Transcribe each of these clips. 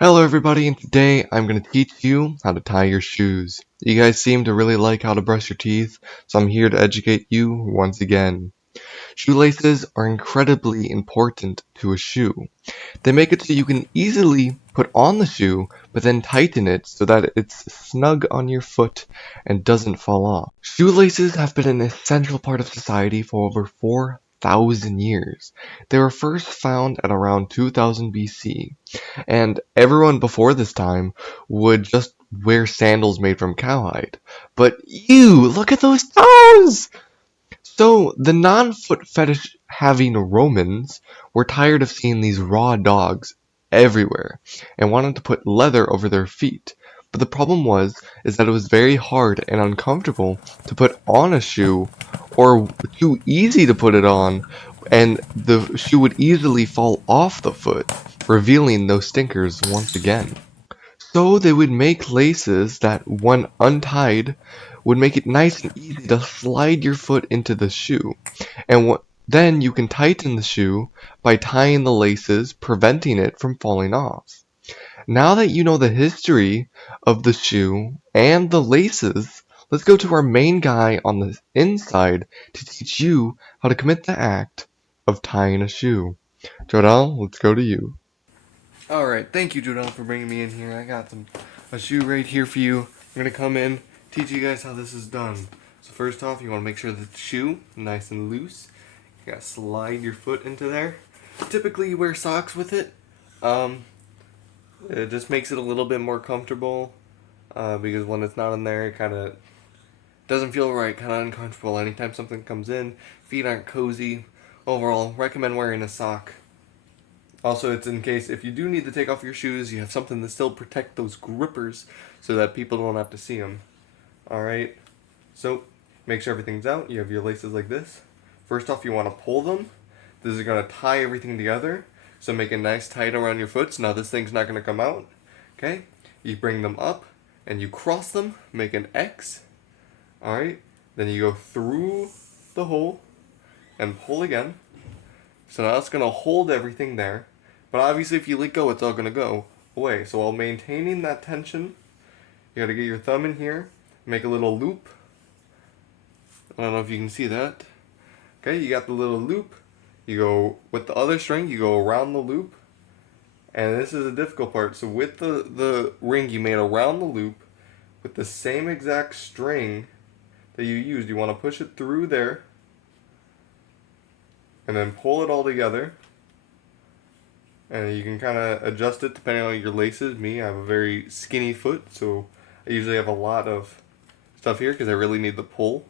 Hello everybody, and today I'm going to teach you how to tie your shoes. You guys seem to really like how to brush your teeth, so I'm here to educate you once again. Shoelaces are incredibly important to a shoe. They make it so you can easily put on the shoe, but then tighten it so that it's snug on your foot and doesn't fall off. Shoelaces have been an essential part of society for over 4,000 years. They were first found at around 2000 BC, and everyone before this time would just wear sandals made from cowhide. But ew, look at those toes! So the non-foot fetish having Romans were tired of seeing these raw dogs everywhere and wanted to put leather over their feet. But the problem is that it was very hard and uncomfortable to put on a shoe, or too easy to put it on, and the shoe would easily fall off the foot, revealing those stinkers once again. So they would make laces that, when untied, would make it nice and easy to slide your foot into the shoe. And then you can tighten the shoe by tying the laces, preventing it from falling off. Now that you know the history of the shoe and the laces, let's go to our main guy on the inside to teach you how to commit the act of tying a shoe. Jodel, let's go to you. Alright, thank you, Jodel, for bringing me in here. I got a shoe right here for you. I'm gonna come in, teach you guys how this is done. So first off, you want to make sure the shoe nice and loose. You gotta slide your foot into there. Typically, you wear socks with it. Um, it just makes it a little bit more comfortable. Because when it's not in there, it kind of doesn't feel right, kind of uncomfortable. Anytime something comes in, feet aren't cozy. Overall, recommend wearing a sock. Also, it's in case if you do need to take off your shoes, you have something to still protect those grippers so that people don't have to see them. Alright, so make sure everything's out. You have your laces like this. First off, you want to pull them. This is going to tie everything together. So make a nice tight around your foot. So now this thing's not going to come out. Okay, you bring them up and you cross them, make an X. Alright, then you go through the hole and pull again. So now it's going to hold everything there. But obviously, if you let go, it's all going to go away. So while maintaining that tension, you got to get your thumb in here, make a little loop. I don't know if you can see that. Okay, you got the little loop. You go with the other string, you go around the loop. And this is the difficult part. So with the ring you made around the loop, with the same exact string that you used, you want to push it through there and then pull it all together. And you can kind of adjust it depending on your laces. Me, I have a very skinny foot, so I usually have a lot of stuff here because I really need the pull.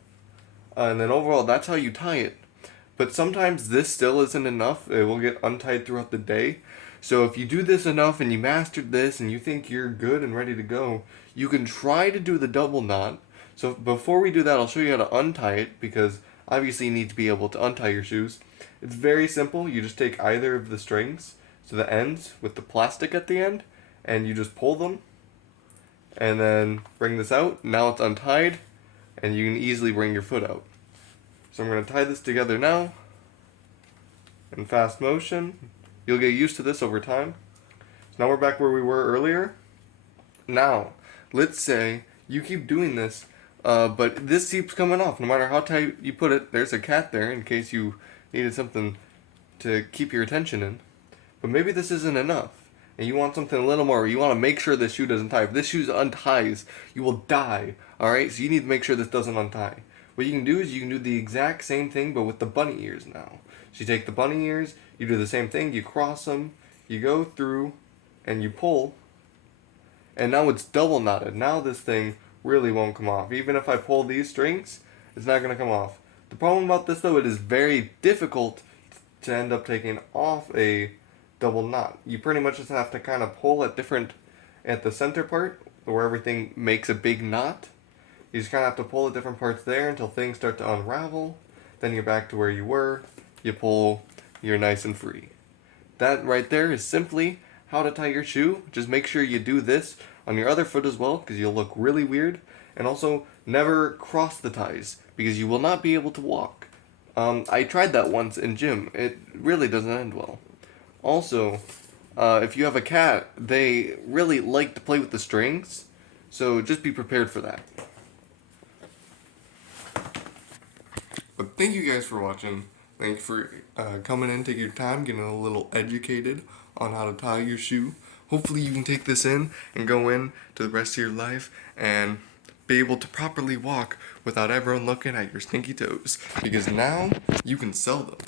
And then overall, that's how you tie it. But sometimes this still isn't enough. It will get untied throughout the day. So if you do this enough and you mastered this and you think you're good and ready to go, you can try to do the double knot. So before we do that, I'll show you how to untie it because obviously you need to be able to untie your shoes. It's very simple. You just take either of the strings, so the ends with the plastic at the end, and you just pull them and then bring this out. Now it's untied and you can easily bring your foot out. So I'm going to tie this together now in fast motion. You'll get used to this over time. So now we're back where we were earlier. Now, let's say you keep doing this, but this keeps coming off. No matter how tight you put it, there's a cat there in case you needed something to keep your attention in. But maybe this isn't enough. And you want something a little more. You want to make sure this shoe doesn't tie. If this shoe unties, you will die. Alright? So you need to make sure this doesn't untie. What you can do is you can do the exact same thing, but with the bunny ears now. So you take the bunny ears, you do the same thing, you cross them, you go through, and you pull. And now it's double knotted. Now this thing really won't come off. Even if I pull these strings, it's not going to come off. The problem about this, though, it is very difficult to end up taking off a double knot. You pretty much just have to kind of pull at the center part where everything makes a big knot. You just kind of have to pull at different parts there until things start to unravel. Then you're back to where you were. You pull, you're nice and free. That right there is simply how to tie your shoe. Just make sure you do this on your other foot as well because you'll look really weird. And also, never cross the ties because you will not be able to walk. I tried that once in gym. It really doesn't end well. Also, If you have a cat, they really like to play with the strings, so just be prepared for that. But thank you guys for watching. Thank you for coming in, taking your time, getting a little educated on how to tie your shoe. Hopefully you can take this in and go in to the rest of your life and be able to properly walk without everyone looking at your stinky toes. Because now you can sell them.